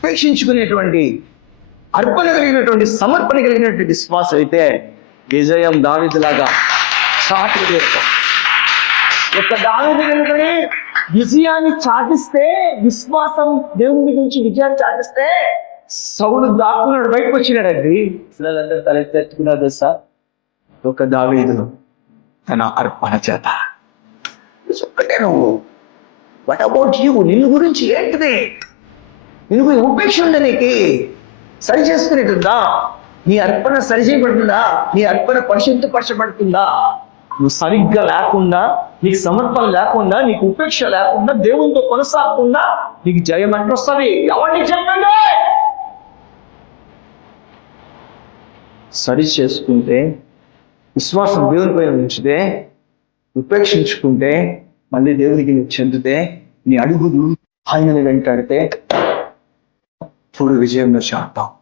ఉపేక్షించుకునేటువంటి అర్పణ కలిగినటువంటి సమర్పణ కలిగినటువంటి విశ్వాసం అయితే విజయం దావీదులాగా చాటి ఒక దావీదు కనుకనే విజయాన్ని చాటిస్తే, విశ్వాసం దేవుని గురించి విజయాన్ని చాటిస్తే సౌలు దాక్కున్నాడు, బయటకు వచ్చినాడండి. అందరూ తలెత్తుకున్నారు సార్. ఒక దావీదు తన అర్పణ చేత ఒక్కటే నువ్వు. What about you? నిన్ను గురించి ఏంటిది? నిన్ను ఉపేక్ష ఉందా? నీకు సరి చేసుకునేటుందా? నీ అర్పణ సరి చేయబడుతుందా? నీ అర్పణ పరిశుద్ధపరచబడుతుందా? నువ్వు సరిగ్గా లేకుండా, నీకు సమర్పణ లేకుండా, నీకు ఉపేక్ష లేకుండా, దేవునితో కొనసాగకుండా నీకు జయం అంటే వస్తుంది. ఎవరికి చెప్పండి? సరి చేసుకుంటే, విశ్వాసం దేవునిపై ఉంచితే, ఉపేక్షించుకుంటే, మళ్ళీ దేవునికి నువ్వు చెందితే, నీ అడుగులు ఆయనని వెంటాడితే ఇప్పుడు విజయంలో చేస్తావు.